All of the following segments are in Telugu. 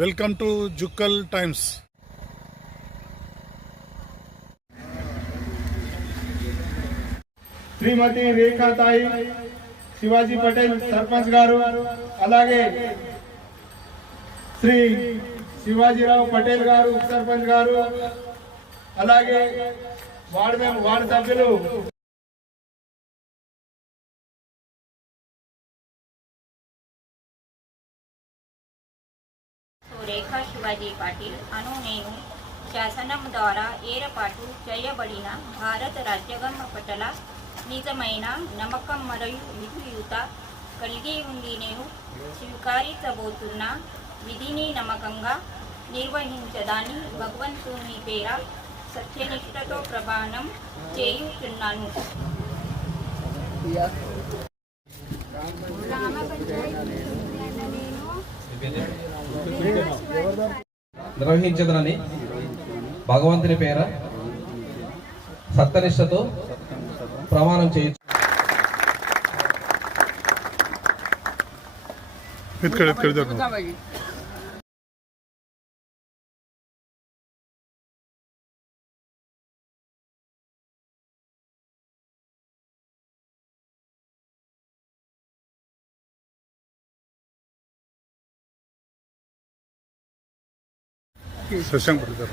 Welcome to Jukkal Times. Shrimati Rekhatai Shivaji Patel sarpanch garu, అలాగే శ్రీ శివాజీరావు పటేల్ గారు ఉప సర్పంచ్ గారు, అలాగే వార్డు సభ్యులు రేఖా శివాజీ పాటిల్ అను నేను శాసనం ద్వారా ఏర్పాటు చేయబడిన భారత రాజ్యాంగం పట్ల నిజమైన నమ్మకం మరియు విధేయత కలిగి ఉండి నేను స్వీకరించబోతున్న విధిని నమ్మకంగా నిర్వహించడాన్ని భగవంతుని పేర సత్యనిష్టతో ప్రమాణం చేయుచున్నాను. నిర్వహించదనని భగవంతుని పేర సత్యనిష్టతో ప్రమాణం చేయొచ్చు. శశాంక్ బ్రదర్.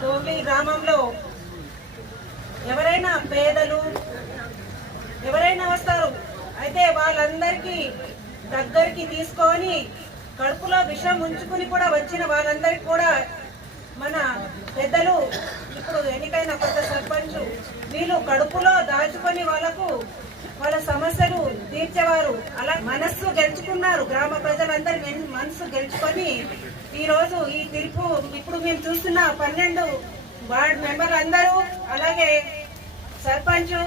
గోవ్లి గ్రామంలో ఎవరైనా పేదలు ఎవరైనా వస్తారు, అయితే వాళ్ళందరికీ దగ్గరికి తీసుకొని కడుపులో విషం ఉంచుకుని కూడా వచ్చిన వాళ్ళందరికీ కూడా మన పెద్దలు ఇప్పుడు ఎన్నికైన కొత్త సర్పంచ్ వీళ్ళు కడుపులో దాచుకొని వాళ్ళ సమస్యలు తీర్చేవారు. అలా మనస్సు గెలుచుకున్నారు, గ్రామ ప్రజలందరి మనస్సు గెలుచుకొని ఈరోజు ఈ తీర్పు ఇప్పుడు మేము చూస్తున్న 12 వార్డు మెంబర్లు అందరూ అలాగే సర్పంచ్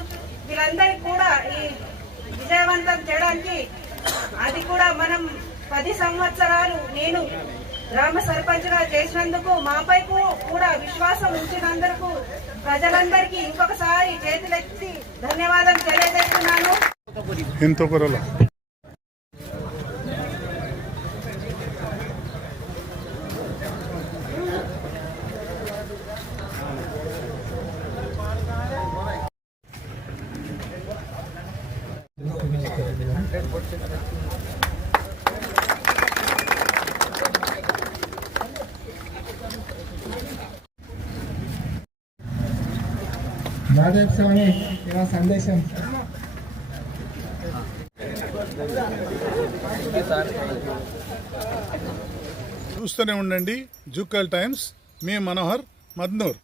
వీళ్ళందరికీ కూడా ఈ విజయవంతం చేయడానికి అది కూడా మనం 10 సంవత్సరాలు నేను గ్రామ సర్పంచ్గా చేసినందుకు మాపై కూడా విశ్వాసం ఉంచినందుకు ప్రజలందరికీ ఇంకొకసారి చేతులెత్తి ధన్యవాదాలు తెలియజేస్తున్నాను. ఎంతో పర్వాలా మాధవ్ స్వామి ఇలా సందేశం. చూస్తూనే ఉండండి జుక్కల్ టైమ్స్. మీ మనోహర్ మద్నూర్.